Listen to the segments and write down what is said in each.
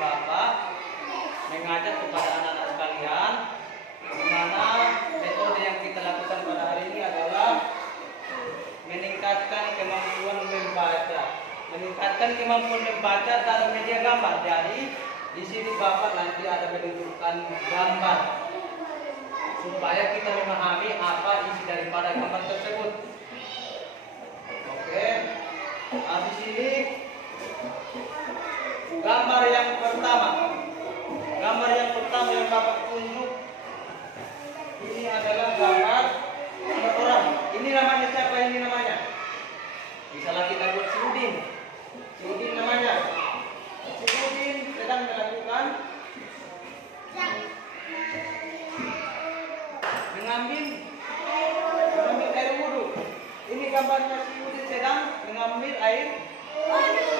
Bapak mengajak kepada anak-anak sekalian, di mana metode yang kita lakukan pada hari ini adalah meningkatkan kemampuan membaca. Meningkatkan kemampuan membaca dalam media gambar. Jadi di sini Bapak nanti ada menunjukkan gambar supaya kita memahami apa isi daripada gambar tersebut. Oke. Habis ini gambar yang pertama. Gambar yang pertama yang Bapak tunjuk ini adalah gambar orang. Ini namanya siapa ini namanya? Misalnya kita buat si Udin. Si Udin namanya. Si Udin sedang melakukan mengambil air wudhu. Ini gambarnya si Udin sedang mengambil air wudhu.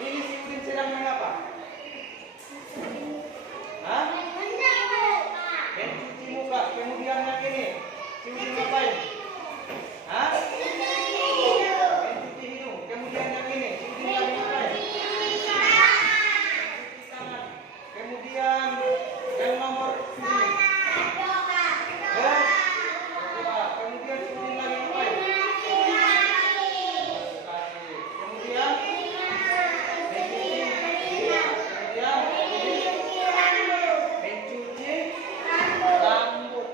Ini si Udin sedang mengapa? Hah? Mencuci muka. Kemudian yang ini si Udin ngapain? Hah? Mencuci hidung. Kemudian yang ini si Udin lagi ngapain? Mencuci tangan. Kemudian yang nomor ini kemudian si Udin lagi ngapain? Kemudian mencuci rambut.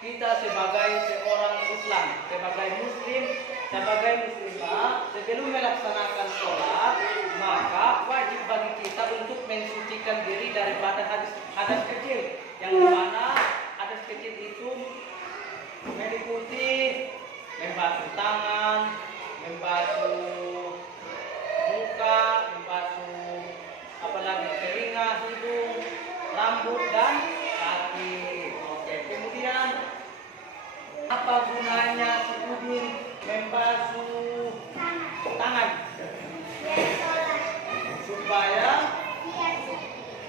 Kita sebagai seorang Islam, sebagai muslim, sebagai muslimah, sebelum melaksanakan sholat, maka wajib bagi kita untuk mensucikan diri daripada hadas kecil, yang dimana hadas kecil itu meliputi membasuh tangan, membasuh muka, membasuh apalagi telinga, hidung, rambut dan kaki. Oke, kemudian apa gunanya si Udin membasuh tangan? Supaya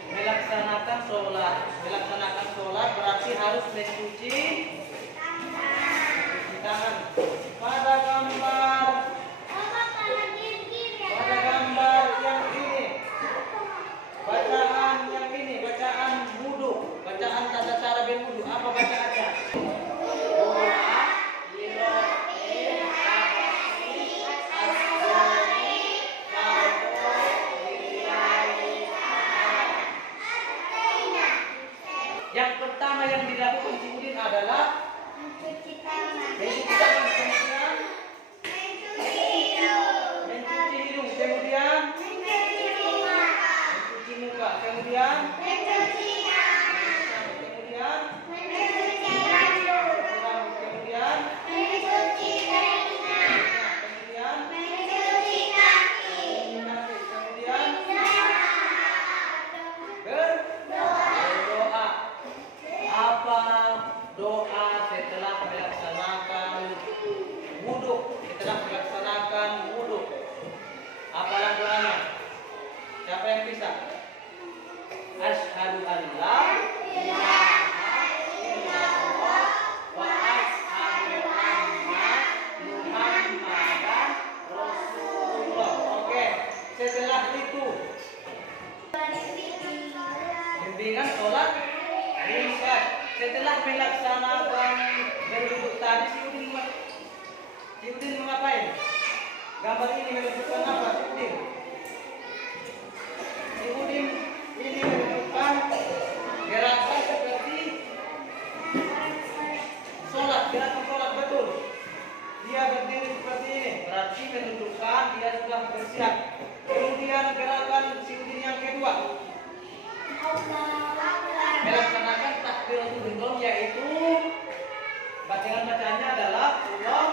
melaksanakan sholat. Melaksanakan sholat berarti harus mencuci tangan. Pada gambar yang ini, bacaan yang ini, bacaan wudhu, bacaan tata cara berwudhu, apa bacaannya? Yang pertama yang dilakukan si Udin adalah mencuci tangan, kemudian mencuci hidung, kemudian mencuci muka, kemudian mencuci rambut, kemudian mencuci telinga, kemudian mencuci kaki, kemudian berdoa. Apa doa setelah melaksanakan wudhu? Apalah doanya? Siapa yang bisa? Asyhadu an la ilaha illallah wa asyhadu anna Muhammadan Rasulullah. Oke, setelah itu bimbingan sholat isya. Setelah melaksanakan berwudhu tadi, si Udin mengapain? Gambar ini menunjukkan apa? Si Udin ini menunjukkan gerakan seperti sholat, gerakan sholat betul. Dia berdiri seperti ini, berarti menunjukkan dia sudah bersiap. Kemudian gerakan si Udin yang kedua, melaksanakan takbiratul ihram, yaitu bacaannya adalah Allah.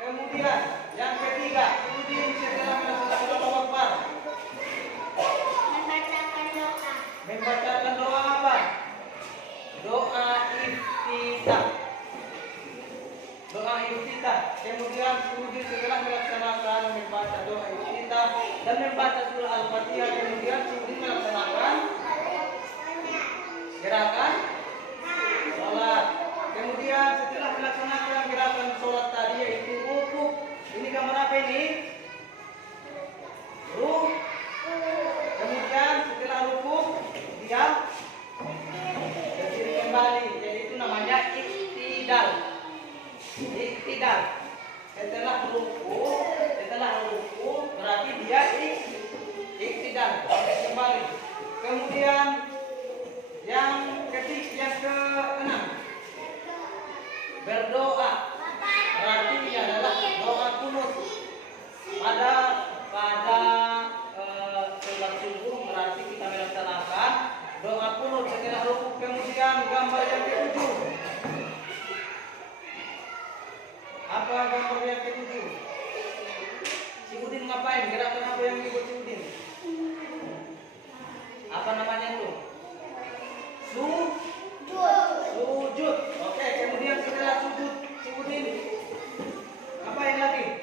Kemudian yang ketiga, Udin setelah melaksanakan Allahu Akbar, membacakan doa apa? Doa iftitah. Doa iftitah. Kemudian Udin setelah melaksanakan membaca doa iftitah dan membaca surah Al-Fatihah, kemudian Udin melaksanakan gerakan sholat. Kemudian setelah melaksanakan gerakan sholat tadi, yaitu rukuk. Ini gambar apa ini? Kemudian yang keenam, berdoa. Berarti ini adalah doa kunut. Pada sholat subuh berarti kita melaksanakan doa kunut setelah rukuk. Kemudian gambar yang ketujuh. Apa gambar yang ketujuh? Si Udin ngapain? Gerakan apa yang dibuat si Udin? Apa namanya itu? Sujud. Oke, kemudian setelah sujud si Udin ngapain lagi?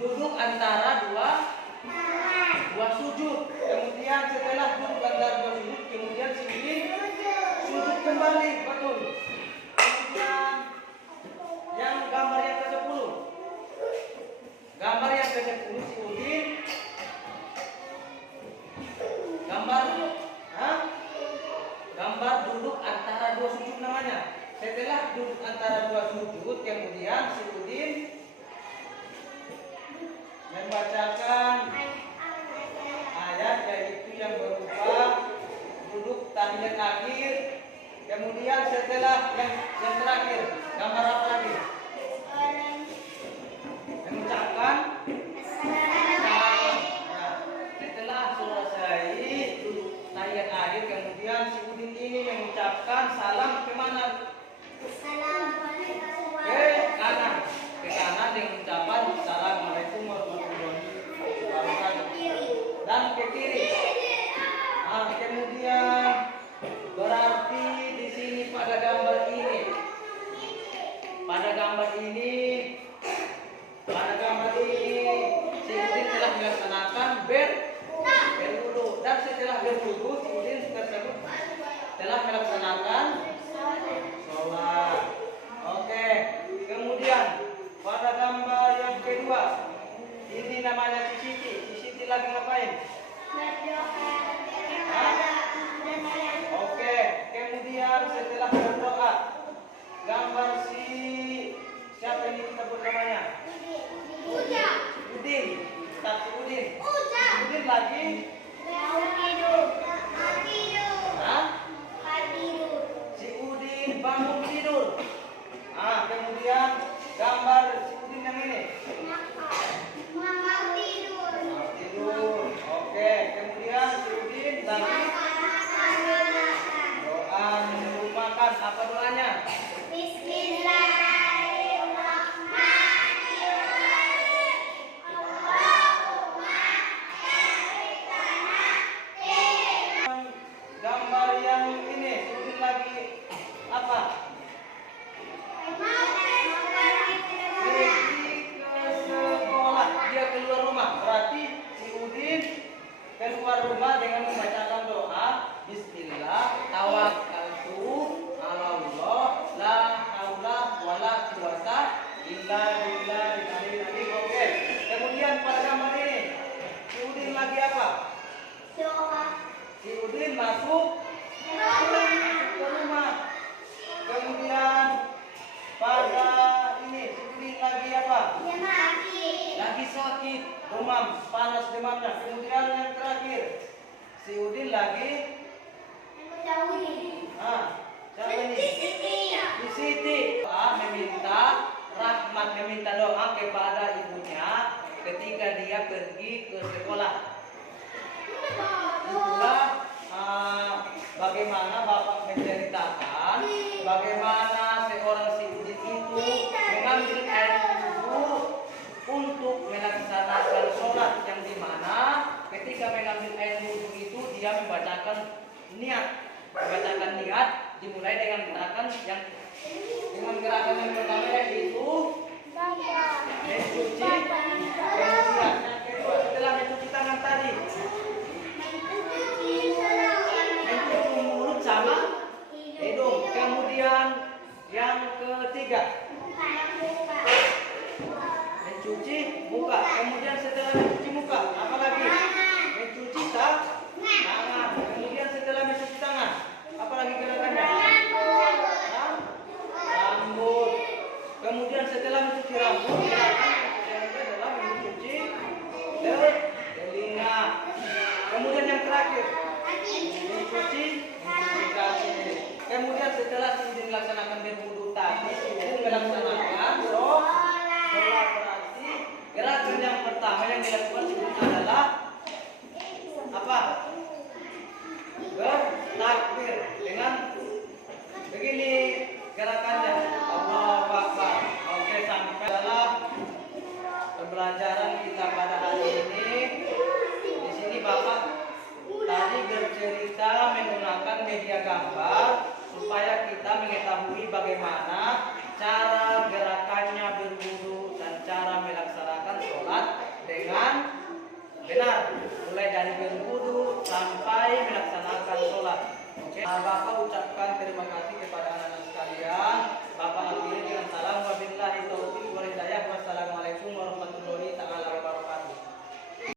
Duduk antara dua sujud. Kemudian setelah duduk antara dua sujud, kemudian si Udin sujud kembali. Betul. Kemudian yang gambar yang ke-10. Gambar yang ke-10 si Udin gambar duduk antara dua sujud namanya. Setelah duduk antara dua sujud, kemudian si Udin membacakan ayat yaitu yang berupa duduk tahiyat akhir. Kemudian setelah yang terakhir, gambar apa lagi? Mengucapkan setelah selesai duduk tahiyat akhir, kemudian si Udin ini mengucapkan salam kemana? Ke kanan dengan ucapan Assalamualaikum warahmatullahi wabarakatuh. Dan ke kiri. Kemudian berarti di sini pada gambar ini si Udin telah melaksanakan berwudu, dan setelah berwudu si Udin tersebut telah melaksanakan sholat. Oke, kemudian pada gambar yang kedua ini namanya si Siti lagi ngapain? Oke, kemudian setelah berdoa, gambar siapa ini kita sebut namanya? Udin. Tapi Udin lagi si Udin bangun tidur. Kemudian gambar si Udin yang ini tidur. Oke, kemudian si Udin lagi doa melupakan. Apa doanya? Gambar yang ini si Udin lagi apa? Dia keluar rumah. Berarti si Udin keluar rumah dengan membacakan doa Bismillah tawakkaltu 'ala Allah la haula wala quwata illa billahil aliyyil azim. Oke. Kemudian pada gambar ini si Udin lagi apa? Si Udin masuk ke rumah. Kemudian pada ini si Udin lagi apa? Lagi sakit, demam, panas demamnya. Kemudian yang terakhir si Udin lagi siapa ini? Si Siti meminta rahmat, meminta doa kepada ibunya ketika dia pergi ke sekolah. Itulah bagaimana Bapak menceritakan bagaimana seorang si Udin itu mengambil air wudhu untuk melaksanakan sholat, yang dimana ketika mengambil air wudhu itu dia membacakan niat dimulai dengan gerakan yang pertama yaitu mencuci. Kemudian yang kedua setelah mencuci tangan tadi mencuci mulut sama hidung. Kemudian yang ketiga mencuci muka. Kemudian setelah mencuci muka apa lagi? Mencuci tangan. Kemudian setelah mencuci tangan apa lagi gerakannya? Rambut. Kemudian setelah mencuci rambut, gerakan yang adalah mencuci melaksanakan berwudu tadi itu melaksanakan sholat berarti gerakan yang pertama yang dilakukan adalah apa? Bertakbir dengan begini gerakannya. Allahu Akbar. Oke, sampai dalam pembelajaran kita pada hari ini. Di sini Bapak tadi bercerita menggunakan media gambar supaya kita mengetahui bagaimana cara gerakannya berwudu dan cara melaksanakan sholat dengan benar, mulai dari berwudu sampai melaksanakan